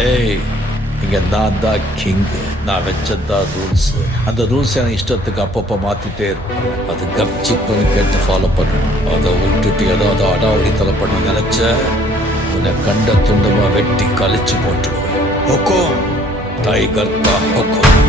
ஏய், இங்க நான் தான் கிங்கு. நான் வச்சதான் ரூல்ஸ். அந்த ரூல்ஸ் எனக்கு இஷ்டத்துக்கு அப்பப்போ மாத்திட்டே இருப்பேன். அது கப்சிப்புன்னு கேட்டு ஃபாலோ பண்ணுவேன். அதை விட்டுட்டு ஏதாவது அடாவடித்தலை பண்ண நினைச்ச உன்னை கண்ட துண்டமா வெட்டி கழிச்சு போட்டுடுவேன். ஹொக்கோம், டைகர் கா ஹொக்கோம்.